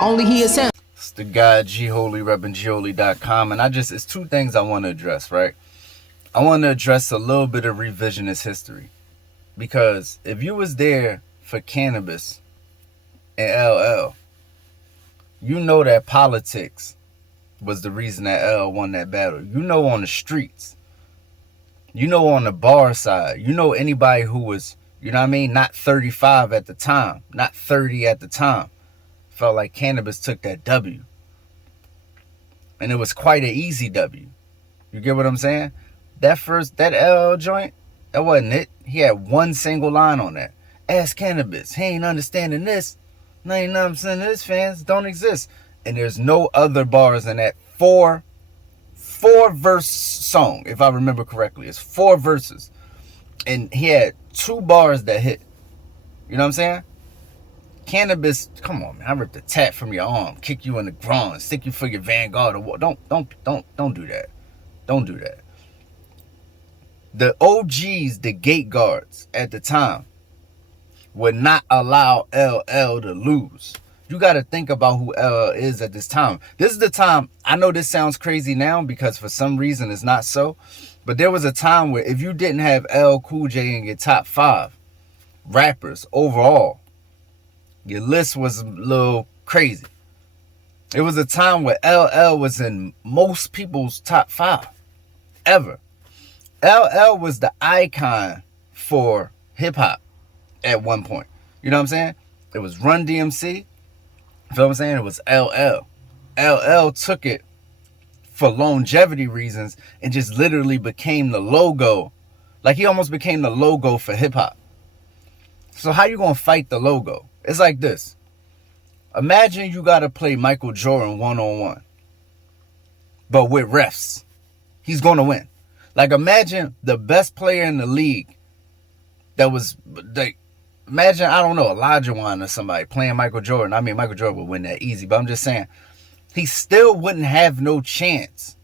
Only he is him. It's the guy G Holy repping Gholy.com, and it's two things I want to address, right? I want to address a little bit of revisionist history, because if you was there for Canibus and LL, you know that politics was the reason that L won that battle. You know, on the streets, you know, on the bar side, you know, anybody who was, you know what I mean, not 35 at the time, not 30 at the time, felt like Canibus took that W. And it was quite an easy W. You get what I'm saying? That LL joint, that wasn't it. He had one single line on that. Ask Canibus. He ain't understanding this. 99% of his fans don't exist. And there's no other bars in that four verse song, if I remember correctly. It's 4 verses. And he had 2 bars that hit. You know what I'm saying? Canibus, come on, man. I ripped the tat from your arm, kick you in the groin, stick you for your Vanguard award. Don't do that. Don't do that. The OGs, the gate guards at the time, would not allow LL to lose. You got to think about who LL is at this time. This is the time, I know this sounds crazy now because for some reason it's not so, but there was a time where if you didn't have LL Cool J in your top 5 rappers overall, your list was a little crazy. It was a time where LL was in most people's top 5 ever. LL was the icon for hip hop at one point. You know what I'm saying? It was Run DMC. You feel what I'm saying? It was LL. LL took it for longevity reasons and just literally became the logo. Like, he almost became the logo for hip hop. So how you gonna fight the logo? It's like this. Imagine you gotta play Michael Jordan one-on-one, but with refs. He's gonna win. Like, imagine the best player in the league that was, like, imagine, I don't know, Elijah Wan or somebody playing Michael Jordan. I mean, Michael Jordan would win that easy, but I'm just saying, he still wouldn't have no chance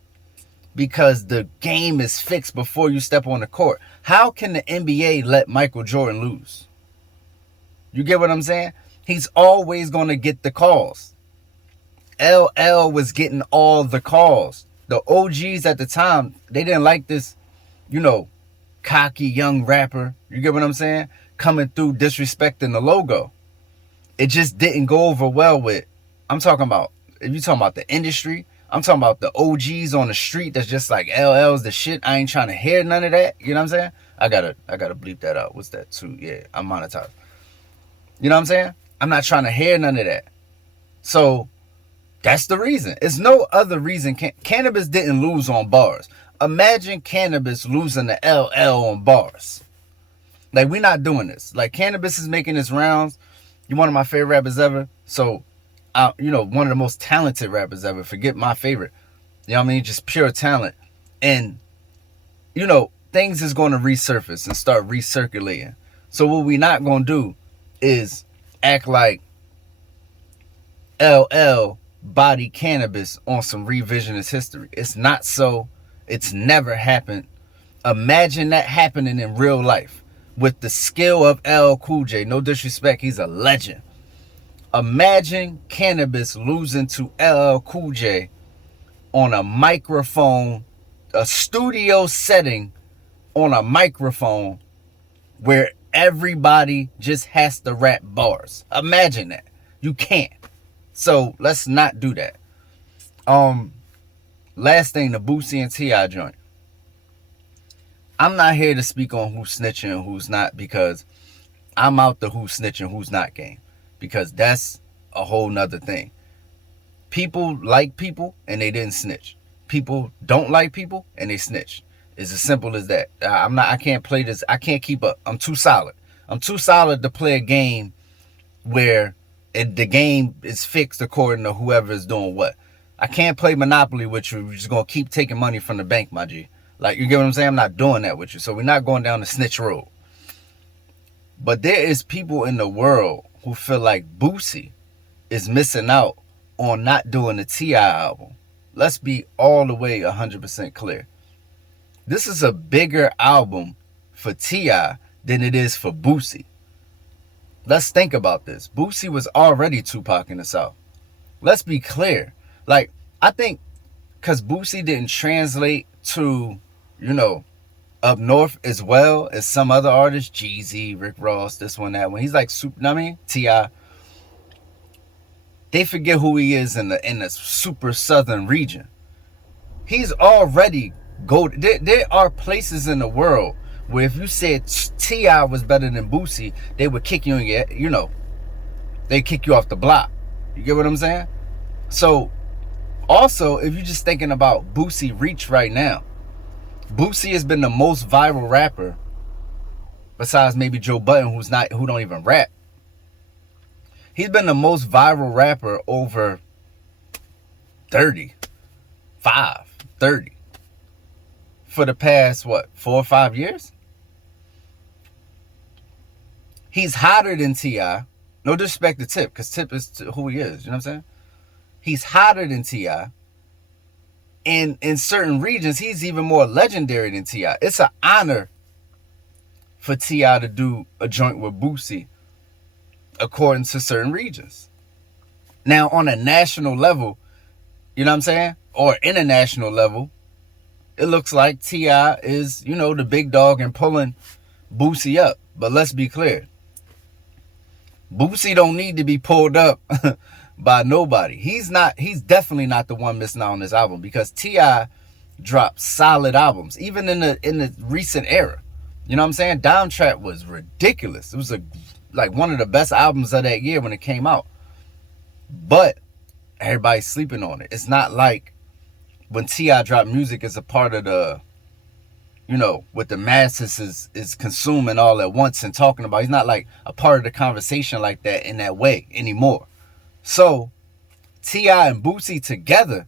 because the game is fixed before you step on the court. How can the NBA let Michael Jordan lose? You get what I'm saying? He's always going to get the calls. LL was getting all the calls. The OGs at the time, they didn't like this, you know, cocky young rapper. You get what I'm saying? Coming through disrespecting the logo. It just didn't go over well with, I'm talking about, if you're talking about the industry, I'm talking about the OGs on the street that's just like, LL's the shit. I ain't trying to hear none of that. You know what I'm saying? I gotta bleep that out. What's that too? Yeah, I'm monetized. You know what I'm saying? I'm not trying to hear none of that. So that's the reason. It's no other reason. Canibus didn't lose on bars. Imagine Canibus losing to LL on bars. Like, we're not doing this. Like, Canibus is making his rounds. You're one of my favorite rappers ever. So, you know, one of the most talented rappers ever. Forget my favorite. You know what I mean? Just pure talent. And, you know, things is going to resurface and start recirculating. So what we not going to do is act like LL body Canibus on some revisionist history. It's not so. It's never happened. Imagine that happening in real life with the skill of LL Cool J. No disrespect, he's a legend. Imagine Canibus losing to LL Cool J on a microphone, a studio setting on a microphone where everybody just has to rap bars. Imagine that. You can't. So let's not do that. Last thing, the Boosie and T.I. joint. I'm not here to speak on who's snitching and who's not, because I'm out the who's snitching, who's not game. Because that's a whole nother thing. People like people and they didn't snitch. People don't like people and they snitch. It's as simple as that. I can't play this. I can't keep up. I'm too solid. I'm too solid to play a game where the game is fixed according to whoever is doing what. I can't play Monopoly with you. We're just going to keep taking money from the bank, my G. Like, you get what I'm saying? I'm not doing that with you. So we're not going down the snitch road. But there is people in the world who feel like Boosie is missing out on not doing the T.I. album. Let's be all the way 100% clear. This is a bigger album for T.I. than it is for Boosie. Let's think about this. Boosie was already Tupac in the South. Let's be clear. Like, I think because Boosie didn't translate to, you know, up north as well as some other artists, Jeezy, Rick Ross, this one, that one. He's like super, I mean, T.I. They forget who he is in the super southern region. He's already gold. There are places in the world where if you said T.I. was better than Boosie, they would kick you in your, you know, they kick you off the block. You get what I'm saying? So, also, if you're just thinking about Boosie reach right now, Boosie has been the most viral rapper, besides maybe Joe Budden, who don't even rap. He's been the most viral rapper over 30 for the past, what, 4 or 5 years? He's hotter than T.I. No disrespect to Tip, because Tip is who he is. You know what I'm saying? He's hotter than T.I. And in certain regions, he's even more legendary than T.I. It's an honor for T.I. to do a joint with Boosie, according to certain regions. Now, on a national level, you know what I'm saying? Or international level, it looks like T.I. is, you know, the big dog and pulling Boosie up. But let's be clear. Boosie don't need to be pulled up by nobody. He's definitely not the one missing out on this album, because T.I. dropped solid albums, even in the recent era. You know what I'm saying? Down Trap was ridiculous. It was like one of the best albums of that year when it came out. But everybody's sleeping on it. It's not like when T.I. dropped music as a part of the, you know, what the masses is consuming all at once and talking about. He's not like a part of the conversation like that in that way anymore. So T.I. and Boosie together,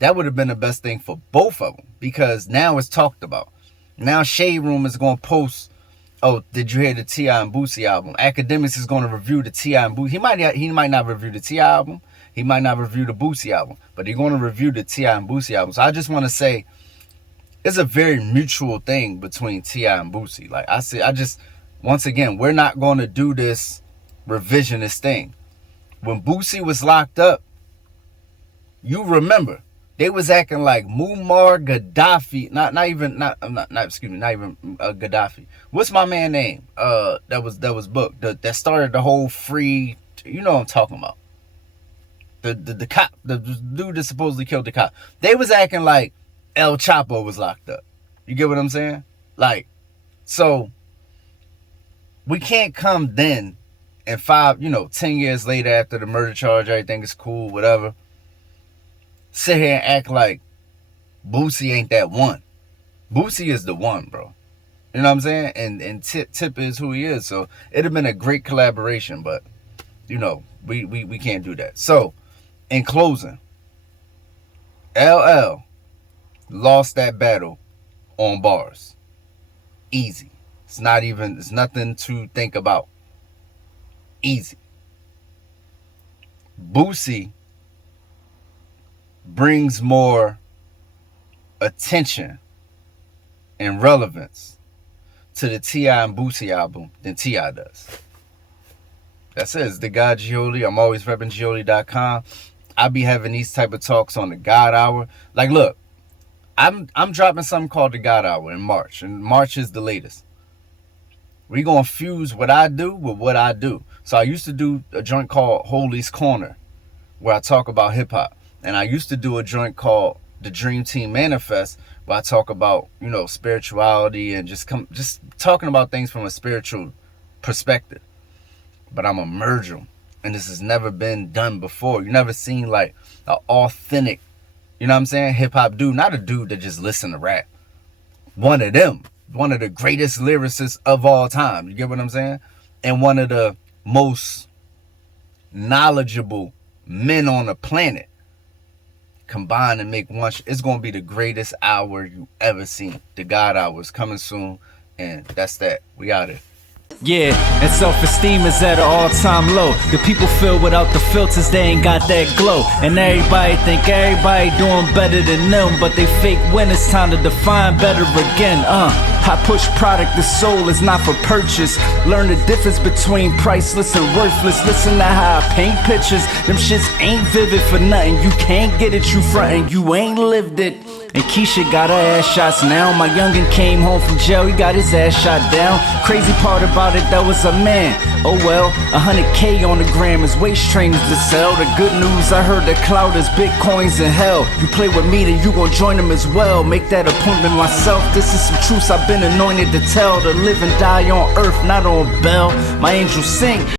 that would have been the best thing for both of them, because now it's talked about. Now Shade Room is going to post, oh, did you hear the T.I. and Boosie album? Academics is going to review the T.I. and Boosie. He might not review the T.I. album. He might not review the Boosie album, but he's going to review the T.I. and Boosie album. So I just want to say, it's a very mutual thing between T.I. and Boosie. Like once again, we're not going to do this revisionist thing. When Boosie was locked up, you remember, they was acting like Muammar Gaddafi. Not even Gaddafi. What's my man name? That was booked. That started the whole free. You know what I'm talking about. The cop, the dude that supposedly killed the cop. They was acting like El Chapo was locked up. You get what I'm saying? Like, so we can't come then and 10 years later after the murder charge, everything is cool, whatever, sit here and act like Boosie ain't that one. Boosie is the one, bro. You know what I'm saying? And Tip is who he is. So it'd have been a great collaboration, but you know, we can't do that. So in closing, LL lost that battle on bars. Easy. It's nothing to think about. Easy. Boosie brings more attention and relevance to the T.I. and Boosie album than T.I. does. That's it. It's the God Gioli. I'm always repping Gioli.com. I be having these type of talks on the God Hour. Like, look, I'm dropping something called the God Hour in March, and March is the latest. We're going to fuse what I do with what I do. So I used to do a joint called Holy's Corner, where I talk about hip-hop. And I used to do a joint called The Dream Team Manifest, where I talk about, you know, spirituality and just talking about things from a spiritual perspective. But I'm going to merge them. And this has never been done before. You never seen like an authentic, you know what I'm saying, hip-hop dude. Not a dude that just listen to rap. One of them. One of the greatest lyricists of all time. You get what I'm saying? And one of the most knowledgeable men on the planet. Combine and make one. It's going to be the greatest hour you ever seen. The God Hour is coming soon. And that's that. We out here. Yeah, and self-esteem is at an all-time low. The people feel without the filters, they ain't got that glow. And everybody think everybody doing better than them, but they fake when it's time to define better again. I push product, the soul is not for purchase. Learn the difference between priceless and worthless. Listen to how I paint pictures. Them shits ain't vivid for nothing. You can't get it, you frontin', you ain't lived it. And Keisha got her ass shots now. My youngin' came home from jail, he got his ass shot down. Crazy part about it, that was a man. Oh well, 100K on the gram, his waist trainers to sell. The good news, I heard that cloud is bitcoins in hell. You play with me, then you gon' join them as well. Make that appointment myself, this is some truths I've been anointed to tell. To live and die on earth, not on Bell. My angels sing.